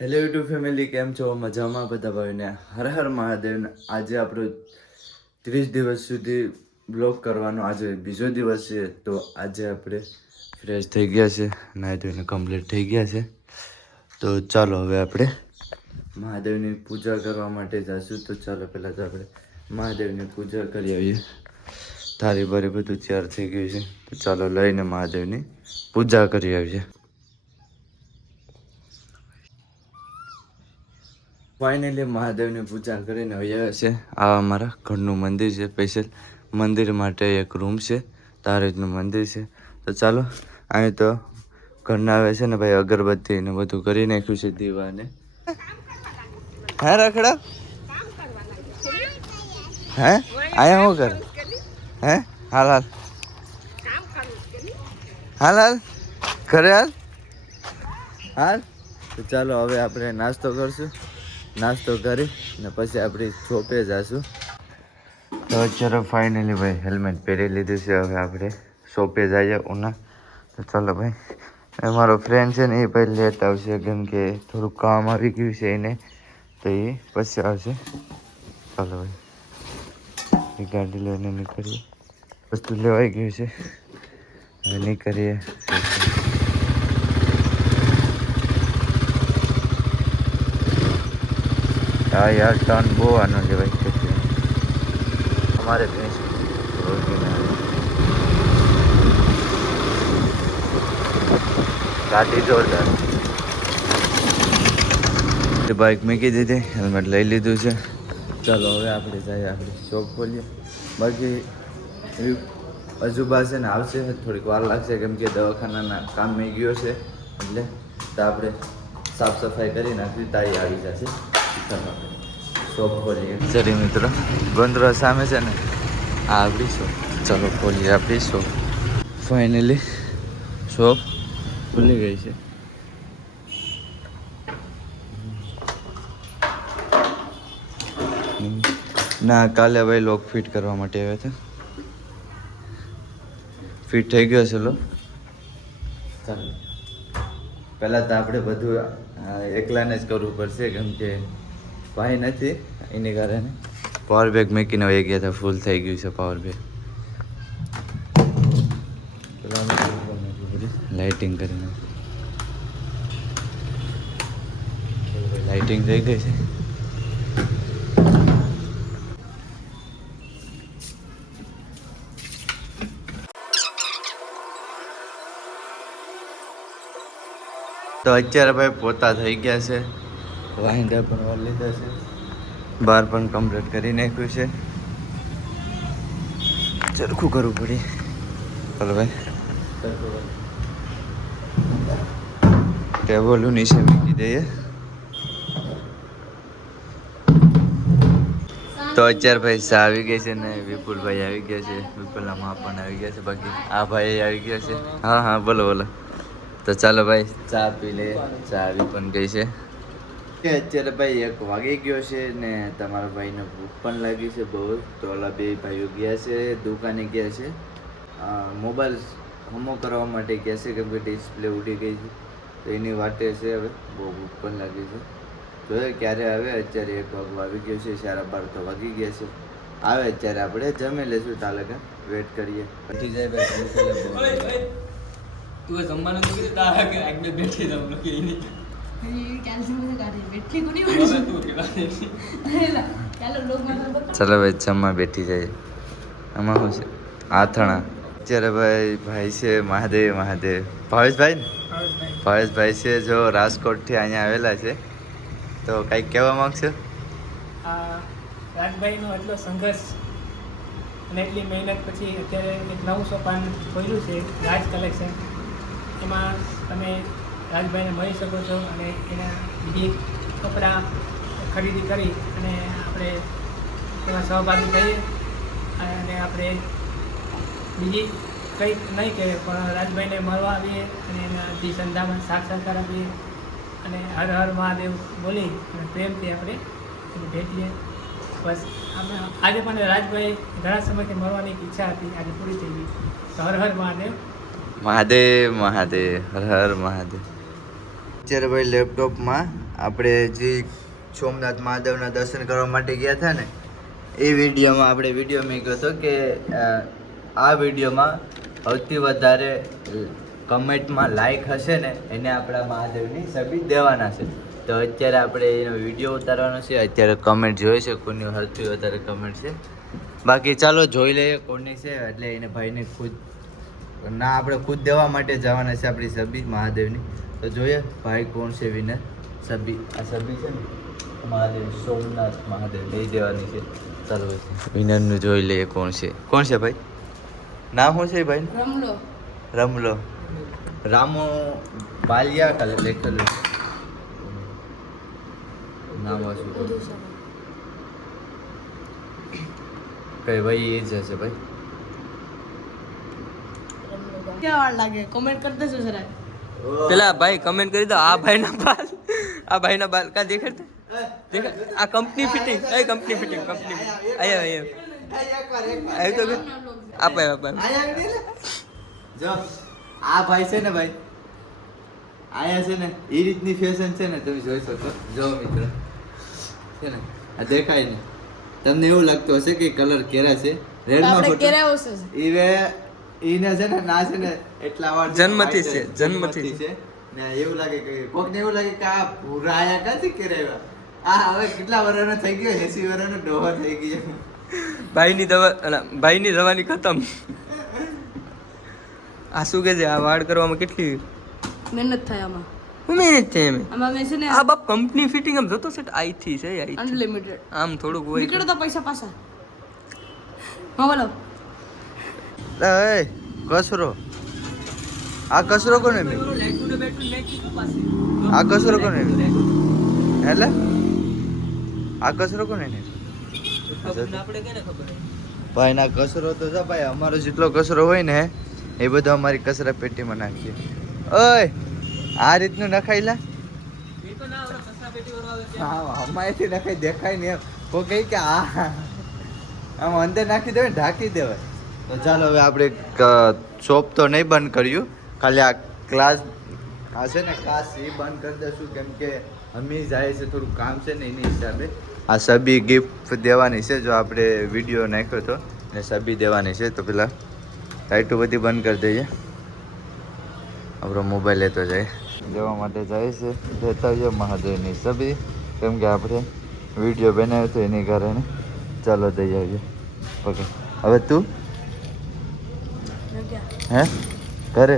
Hello YouTube family, કેમ છો? મજામાં બધા ભાઈને હર હર મહાદેવ. આજે આપણો 30 દિવસ સુધી બ્લોગ કરવાનો આજે બીજો દિવસ છે. તો આજે આપણે ફ્રેશ થઈ ગયા છે, નાહી ધોઈને કમ્પ્લીટ થઈ ગયા છે. તો ચાલો હવે આપણે મહાદેવની પૂજા કરવા માટે જઈશું. તો ચાલો પહેલાં તો આપણે મહાદેવની પૂજા કરી આવીએ. થાળી બારી બધું તૈયાર થઈ ગયું છે. તો ચાલો લઈને મહાદેવની પૂજા કરી આવીએ. ફાઇનલી મહાદેવની પૂજા કરીને આવ્યા છે. આ અમારા ઘરનું મંદિર છે. સ્પેશિયલ મંદિર માટે એક રૂમ છે, તારેજનું મંદિર છે. તો ચાલો, અહીં તો ઘરના આવે છે ને ભાઈ, અગરબત્તી ને બધું કરી નાખ્યું છે. દીવાને હે રખડા હે આયા હું કર હે હાલ હાલ હાલ હાલ ઘરે હાલ હાલ. તો ચાલો હવે આપણે નાસ્તો કરશું. નાસ્તો કરી ને પછી આપણી શોપે જઈશું. તો અત્યારે ફાઇનલી ભાઈ હેલ્મેટ પહેરી લીધું છે. હવે આપણે શોપે જઈએ ઉના. તો ચાલો ભાઈ, મારો ફ્રેન્ડ છે ને એ ભાઈ લેટ આવશે, કેમ કે થોડુંક કામ આવી ગયું છે એને. તો એ પછી આવશે. ચાલો ભાઈ, એ ગાડી લઈને નીકળીએ. વસ્તુ લેવાઈ ગયું છે, હવે નીકળીએ. हाँ यार, टर्न वो आना ले भाई कैसे हमारे भैंस गाड़ी जोरदार. બાઇક મૂકી દીધી, હેલ્મેટ લઈ લીધું છે. ચાલો હવે આપણે જઈએ, આપણી શોપ ખોલીએ. બાકી અજુબા છે ને આવશે, થોડીક વાર લાગશે, કેમ કે દવાખાનાના કામ મેં ગયો છે. એટલે તો આપણે સાફ સફાઈ કરી નાખી, તાઈ આવી જશે. ચાલો શોપ ખોલીએ. ચરી મિત્રો, ગોંદરા સામે છે ને આ આપણી શોપ. ચાલો ખોલીએ આપણી શોપ. ફાઇનલી શોપ ખુલી ગઈ છે. ના, કાલે ભાઈ લોક ફિટ કરવા માટે આવ્યા હતા. ફિટ થઈ ગયો છે લોક. ચાલો પહેલાં તો આપણે બધું એકલાને જ કરવું પડશે, કેમ કે ભાઈ નથી, એની કારણે પાવર બેગ મૂકીને વહી ગયા હતા. ફૂલ થઈ ગયું છે પાવર બેગ. લાઇટિંગ કરીને લાઇટિંગ થઈ ગઈ છે. તો અત્યારે ભાઈ પોતા થઈ ગયા છે. વાહિંદા પણ વાર લીધા છે. બહાર પણ કમ્પ્લીટ કરી નાખ્યું છે. ચરખું કરવું પડી. ચાલો ભાઈ, ટેબલો નીચે મૂકી દઈએ. તો અત્યારે ભાઈ ચા આવી ગઈ છે ને વિપુલભાઈ આવી ગયા છે. વિપુલના મા પણ આવી ગયા છે. બાકી આ ભાઈ આવી ગયા છે. હા હા, બોલો બોલો. તો ચાલો ભાઈ ચા પી લે. ચા આવી પણ ગઈ છે. અત્યારે ભાઈ 1 વાગી ગયો છે ને તમારા ભાઈને ભૂખ પણ લાગી છે બહુ. તો ઓલા બે ભાઈઓ ગયા છે, દુકાને ગયા છે, મોબાઈલ હમો કરવા માટે ગયા છે, કેમ કે ડિસ્પ્લે ઉડી ગઈ છે. તો એની વાટે છે. હવે બહુ ભૂખ પણ લાગી છે. જોઈએ ક્યારે આવે. અત્યારે 1 વાગવા આવી ગયો છે, 12:30 તો વાગી ગયા છે. આવે અત્યારે આપણે જમી લેશું. તાલે કે વેટ કરીએ. ઉઠી જાય ભાઈ. તું જમવાનું તો કીધું તારા કે આગળ બેઠી જાવ લખી નહીં ચલો ભાઈ જમવા બેઠી જાય. આમાં શું છે? આથણા. અત્યારે ભાઈ છે મહાદેવ ભાવેશભાઈ ને ભાવેશભાઈ છે, જો રાજકોટથી અહીંયા આવેલા છે. તો કંઈક કહેવા માગશો? રાજભાઈનો એટલો સંઘર્ષ અને એટલી મહેનત પછી અત્યારે એક નવું સોપાન ખોલ્યું છે, રાજ કલેક્શન. એમાં તમે રાજભાઈને મળી શકો છો અને એના બીજી કપડાં ખરીદી કરી અને આપણે એમાં સહભાગી થઈએ. અને આપણે બીજી કંઈક નહીં કહેવાય, પણ રાજભાઈને મળવા આવીએ અને એના જે ધંધામાં સાક્ષાત્કાર આપીએ અને હર હર મહાદેવ બોલી અને પ્રેમથી આપણે એને ભેટીએ. બસ આપણે આજે પણ રાજભાઈ ઘણા સમયથી મળવાની ઈચ્છા હતી, આજે પૂરી થઈ ગઈ. તો હર હર મહાદેવ. મહાદેવ મહાદેવ, હર હર મહાદેવ. અત્યારે ભાઈ લેપટોપમાં આપણે જે સોમનાથ મહાદેવના દર્શન કરવા માટે ગયા હતા ને એ વિડીયોમાં આપણે વિડીયો મૂક્યો હતો કે આ વિડીયોમાં સૌથી વધારે કમેન્ટમાં લાઈક હશે ને એને આપણા મહાદેવની છબી દેવાના છે. તો અત્યારે આપણે એનો વિડીયો ઉતારવાનો છે. અત્યારે કમેન્ટ જોઈએ છે કોની સૌથી વધારે કમેન્ટ છે. બાકી ચાલો જોઈ લઈએ કોની છે. એટલે એને ભાઈને ખુદ ના આપણે ખુદ દેવા માટે જવાના છે આપણી છબી મહાદેવની. તો જોઈએ ભાઈ કોણ છે વિનર. છબી આ છબી છે ને મહાદેવ સોમનાથ મહાદેવ લઈ દેવાની છે. ચાલો વિનરનું જોઈ લઈએ કોણ છે. કોણ છે ભાઈ? નામ શું છે ભાઈ? રમલો. રમલો. રામો બાલિયા કાલે લખેલું નામ શું કઈ ભાઈ એ જ હશે ભાઈ. કેવા વાર લાગે કોમેન્ટ કરી દેજો જરા. પેલા ભાઈ કમેન્ટ કરી દો. આ ભાઈના બાલ કા દેખાડતા દેખાડ. આ કંપની ફિટિંગ કંપની ફિટિંગ આયો તો આપે જો આ ભાઈ છે ને ભાઈ આયા છે ને એ રીતની ફેશન છે ને તમે જોઈ શકો. જો મિત્રો છે ને આ દેખાય ને તમને એવું લાગતું હશે કે કલર કેરા છે રેડમાં આપણે ફોટો કેરા આવશે. ઈને છે ને ના છે ને એટલા વાર જન્મથી છે, જન્મથી છે ને એવું લાગે કે કોકને એવું લાગે કે આ ભૂરા આયા કાથી કેરાવ્યા. આ હવે કેટલા વર્ષનો થઈ ગયો 80 વર્ષનો ડોહો થઈ ગયો. ભાઈની દવાની ખતમ. આ શું કે છે આ વાળ કરવામાં કેટલી મહેનત થાય આમાં. હું મહેનત છે એમ. આમાં મેં છે ને આ બાપ કંપની ફિટિંગ આમ જોતો છે આઈથી છે આઈથી. અનલિમિટેડ આમ થોડુંક હોય. નીકળો તો પૈસા પાછા. હા બોલો. એ કસરો આ કસરો કોને મે આ કસરો કોને એટલે આ કસરો કોને ને ભાઈ ના કચરો તો છે ભાઈ અમારો જેટલો કચરો હોય ને એ બધો અમારી કચરા પેટીમાં નાખીએ. ઓય આ રીતનું નખાઈ લા. હા અમારેથી નખાઈ દેખાય ને એમ કોઈ કહે કે આમ અંદર નાખી દેવાય ઢાંકી દેવાય. તો ચાલો હવે આપણે શોપ તો નહીં બંધ કર્યું ખાલી આ ક્લાસ આ છે ને ક્લાસ એ બંધ કરી દઈશું કેમ કે અમે જાય છે થોડું કામ છે ને એની હિસાબે. આ સબી ગિફ્ટ દેવાની છે જો આપણે વિડીયો નાખ્યો હતો ને સબી દેવાની છે તો પેલા લાઇટો બધી બંધ કરી દઈએ. આપણો મોબાઈલ લેતો જાય દેવા માટે જાય છે લેતા આવીએ મહાદેવની સબી કેમ કે આપણે વિડીયો બનાવ્યો હતો એની કારણે. ચાલો દઈ આવીએ. ઓકે હવે તું હે ઘરે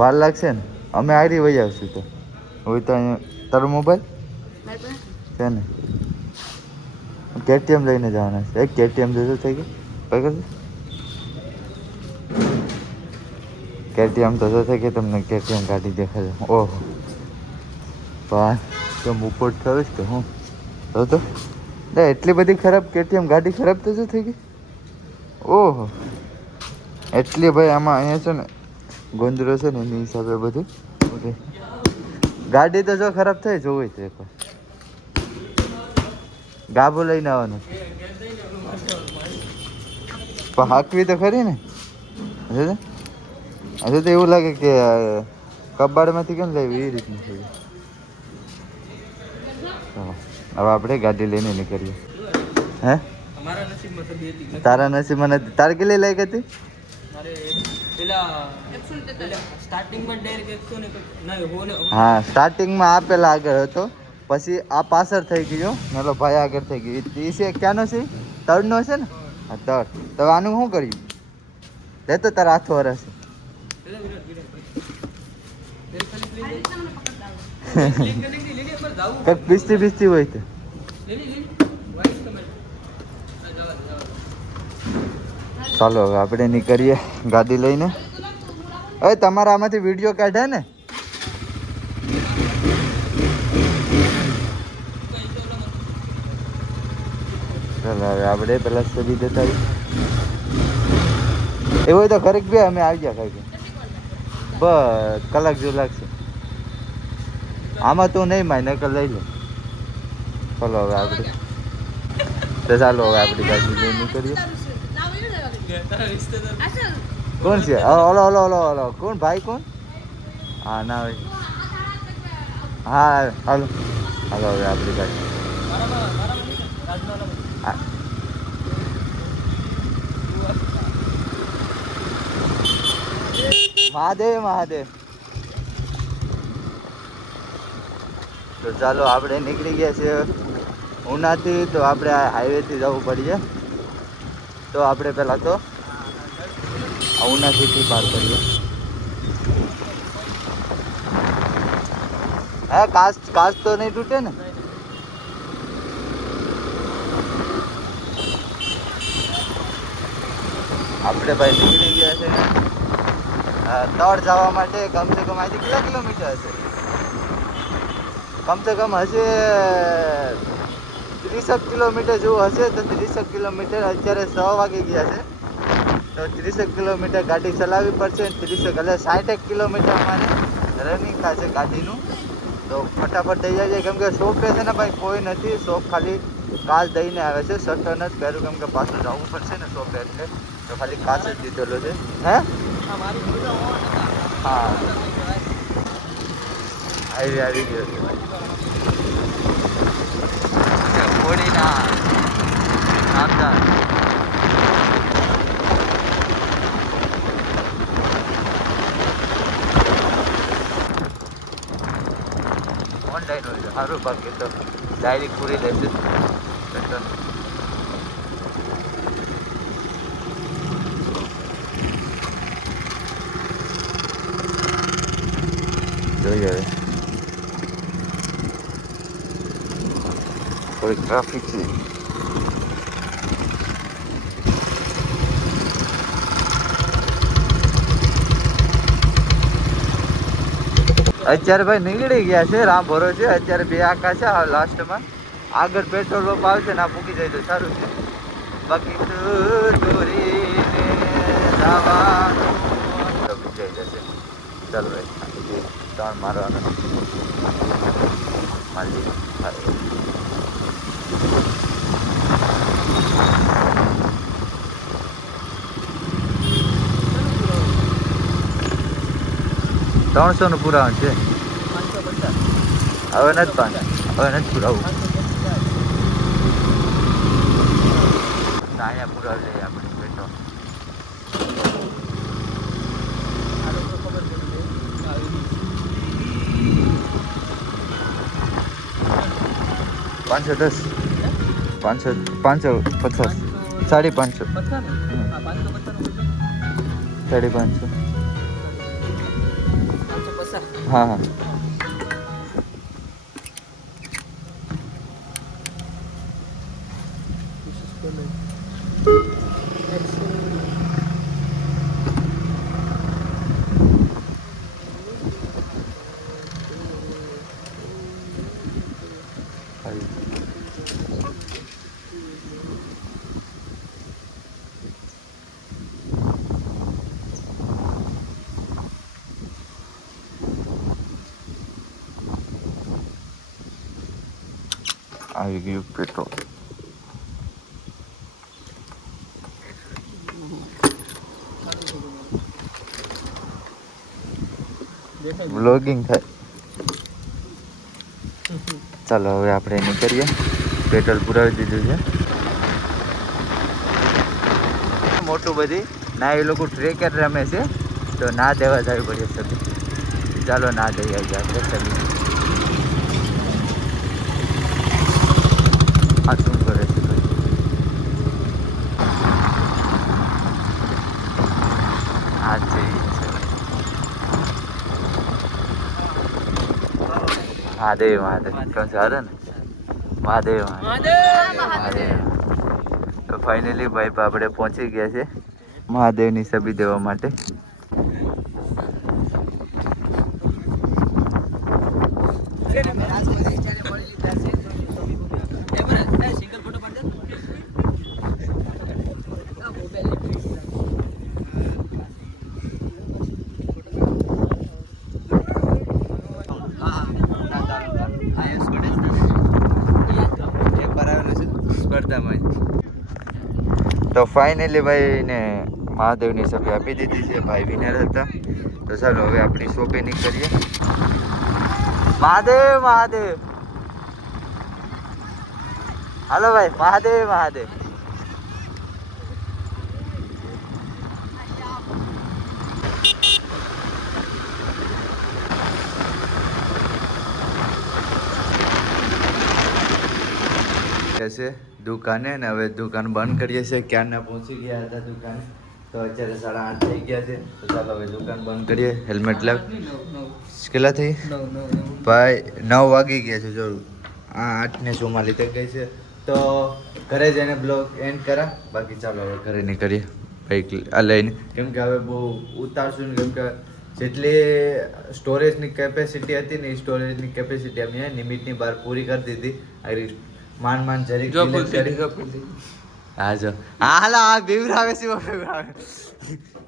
વાર લાગશે ને અમે આરી વહી આવશું તો હોય તો અહીંયા તારો મોબાઈલ છે ને કેટીએમ લઈને જવાના છે. એક કેટીએમ જતો થઈ ગયો પકડ કેટીએમ તો થઈ ગઈ તમને કેટીએમ ગાડી દેખાશે. ઓહો ભાઈ તો મુપોટ થયો જ કે હું તો એટલી બધી ખરાબ કેટીએમ ગાડી ખરાબ તો થઈ ગઈ. ઓહો એટલી ભાઈ આમાં અહીંયા છે ને ગોંદરો છે ને એની હિસાબે બધું ઓકે ગાડી તો જો ખરાબ થઈ જોવી છે એકવાર ગાભો લઈને આવવાનું પણ હાંકવી તો ખરી ને. હજુ તો એવું લાગે કે કબાડમાંથી કેમ લાવી એ રીતનું થઈ ગયું. હવે આપણે ગાડી લઈને નીકળીએ. હે તારા નસીબમાં નથી. તારે કેટલી લાયક હતી? હા સ્ટાર્ટિંગમાં આ પેલા આગળ હતો પછી આ પાછળ થઈ ગયો નાનો ભાઈ આગળ થઈ ગયો. એ છે ક્યાંનો છે? તળનો છે ને? હા તળ. તો આનું શું કર્યું? લેતો તારા હાથ વરસ કંઈક પીસતી હોય તો ચાલો હવે આપણે નીકળીએ ગાડી લઈને. હવે તમારા આમાંથી વિડીયો કાઢે ને ચાલો હવે આપણે પેલા સબી દેતા એવું હોય તો ખરેખ બે અમે આવી ગયા ખાઈ બસ કલાક જેવું લાગશે. આમાં તું નહીં માય નકલ લઈ લે. ચાલો હવે આપણે તો ચાલો હવે આપણી ગાડી લઈને નીકળીએ. કોણ છે? ઓલો ઓલો ઓલો ઓલો કોણ ભાઈ કોણ? હા ના ભાઈ હા હાલો હાલો હવે આપણી ગાડી હા. મહાદેવ મહાદેવ. તો ચાલો આપણે નીકળી ગયા છીએ ઉનાથી. તો આપણે આ હાઈવેથી જવું પડશે. તો આપણે પહેલાં તો ઉના સિટી પાર કરીએ. હા કાચ તો નહીં તૂટે ને? આપણે ભાઈ નીકળી ગયા છે તળ જવા માટે. કમસે કમ અહીંથી કેટલા કિલોમીટર હશે? કમસે કમ હશે 30 કિલોમીટર જેવું હશે. તો 30 કિલોમીટર અત્યારે 6 વાગી ગયા છે. તો 30 કિલોમીટર ગાડી ચલાવવી પડશે. 30 એટલે 60 કિલોમીટર અમારે રનિંગ થશે ગાડીનું. તો ફટાફટ થઈ જાય છે કેમ કે શોપે છે ને ભાઈ કોઈ નથી. શોપ ખાલી કાચ દઈને આવે છે. શટર નથી પહેર્યું કેમ કે પાછું જવું પડશે ને શોપે એટલે. તો ખાલી કાચ જ દીધેલો છે. હે હા હાઈવે આવી ગયો છે ભાઈ. ઓડિના સાવધાન. ઓનલાઈન હોય છે સારું. બાકી તો ડાયરેક્ટ પૂરી લેશે પેટ્રોલ. જોઈએ હવે થોડીક ટ્રાફિક છે. અત્યારે ભાઈ નીકળી ગયા છે. રામ ભરો છે અત્યારે. 2 આંકા છે લાસ્ટમાં. આગળ પેટ્રોલ પંપ આવશે ને આ પૂકી જાય તો સારું છે. બાકી તો દોરીને જવાનું જઈ જશે. ચાલો ભાઈ 3 મારવાનો મારી. 300 નું પુરાવાનું છે. હવે નથી પુરાવું. અહીંયા પુરાવી લઈએ આપણે પેટ્રોલ. $510 550 550 550 હા હા. આવી ગયું પેટ્રોલ. વ્લોગિંગ થાય. ચાલો હવે આપણે નીકળીએ. પેટ્રોલ પુરાવી દીધું છે મોટું બધી. ના એ લોકો ટ્રેકર રમે છે તો ના દેવા જવી પડે સબી. ચાલો ના દઈ આવી આપણે સબી. આ શું કરે છે ભાઈ? આ છે મહાદેવ મહાદેવ કોણ સારું ને? મહાદેવ મહાદેવ. તો ફાઇનલી ભાઈ આપણે પહોંચી ગયા છે મહાદેવની સબી દેવા માટે. તો ફાઇનલી ભાઈને મહાદેવની સભી આપી દીધી છે. ભાઈ વિનર હતા. તો ચાલો હવે આપણી શોપે નીકળીએ. મહાદેવ મહાદેવ. હાલો ભાઈ, મહાદેવ મહાદેવ. છે દુકાને ને હવે દુકાન બંધ કરીએ છીએ. ક્યારના પહોંચી ગયા હતા દુકાને, તો અત્યારે 8:30 થઈ ગયા છે. તો ચાલો હવે દુકાન બંધ કરીએ. હેલ્મેટ લાવ. કેટલા થઈ ભાઈ? 9 વાગી ગયા છે. જો 8:44 થઈ ગઈ છે. તો ઘરે જઈને બ્લોગ એન્ડ કરા. બાકી ચાલો હવે ઘરે નીકળીએ બાઈક લઈને, કેમ કે હવે બહુ ઉતારશું ને, કેમ કે જેટલી સ્ટોરેજની કેપેસિટી હતી ને એ સ્ટોરેજની કેપેસિટી અમે લિમિટની બહાર પૂરી કરી દીધી. માંડ જરીક delete કરી. હા જો હાલા આ બીવરાવે છે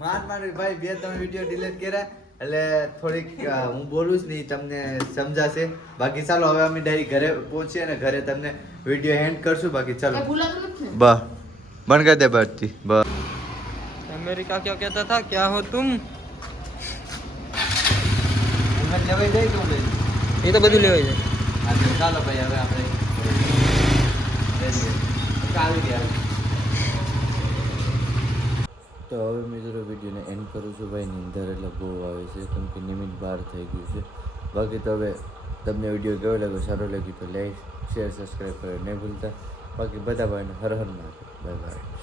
માંડ ભાઈ 2-3 વિડીયો ડિલીટ કર્યા એટલે થોડીક હું બોલું જ નહીં તમને સમજાશે. બાકી ચાલો હવે અમે ડાયરેક્ટ ઘરે પહોંચીએ ને ઘરે તમને વિડીયો એન્ડ કરશું. બાકી ચાલો બસ બંધ કરી દે બત્તી બસ. अमेरिका क्या कहता था, क्या हो तुम? લેવાઈ જાય તો ये तो બધું લેવાય જાય. ચાલો ભાઈ હવે આપણે આવી ગયા. તો હવે મિત્રો વિડીયોને એન્ડ કરું છું ભાઈ. નીંદર એટલે બહુ આવે છે, કેમ કે નિમિત 12 થઈ ગયું છે. બાકી તો હવે તમને વિડીયો કેવો લાગ્યો, સારો લાગ્યો તો લાઈક શેર સબસ્ક્રાઈબ કરવા નહીં ભૂલતા. બાકી બધા ભાઈને હર હર મહાદેવ. Bye by.